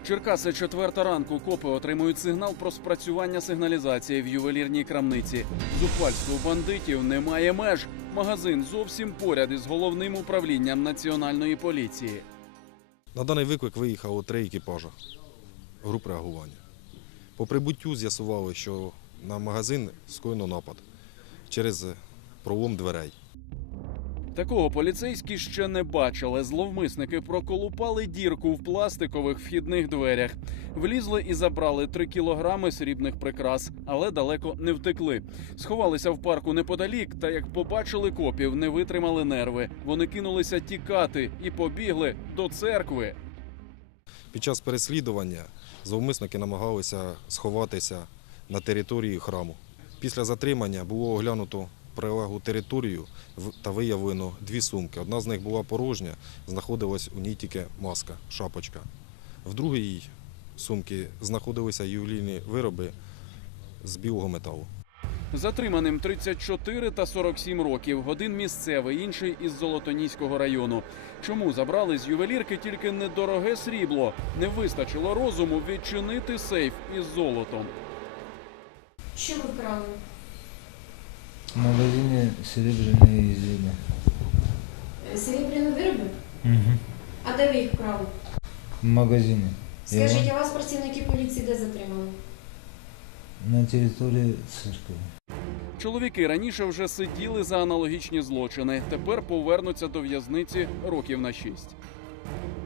Черкаси, 4 ранку. Копи отримують сигнал про спрацювання сигналізації в ювелірній крамниці. Зухвальству бандитів немає меж. Магазин зовсім поряд із головним управлінням Національної поліції. На даний виклик виїхало 3 екіпажі груп реагування. По прибуттю з'ясували, що на магазин скоєно напад через пролом дверей. Такого поліцейські ще не бачили. Зловмисники проколупали дірку в пластикових вхідних дверях. Влізли і забрали 3 кілограми срібних прикрас, але далеко не втекли. Сховалися в парку неподалік, та як побачили копів, не витримали нерви. Вони кинулися тікати і побігли до церкви. Під час переслідування зловмисники намагалися сховатися на території храму. Після затримання було оглянуто прилеглу територію та виявлено 2 сумки. Одна з них була порожня, знаходилась у ній тільки маска, шапочка. В другій сумці знаходилися ювелірні вироби з білого металу. Затриманим 34 та 47 років. Один місцевий, інший із Золотоніського району. Чому забрали з ювелірки тільки недороге срібло? Не вистачило розуму відчинити сейф із золотом. Що ви вкрали? В магазине серебряные изделия. Серебряні вироби? Угу. А де ви їх вкрали? В магазине. Скажіть, а вас працівники поліції де затримали? На территории церкви. Чоловіки раніше вже сиділи за аналогічні злочини. Тепер повернуться до в'язниці років на 6.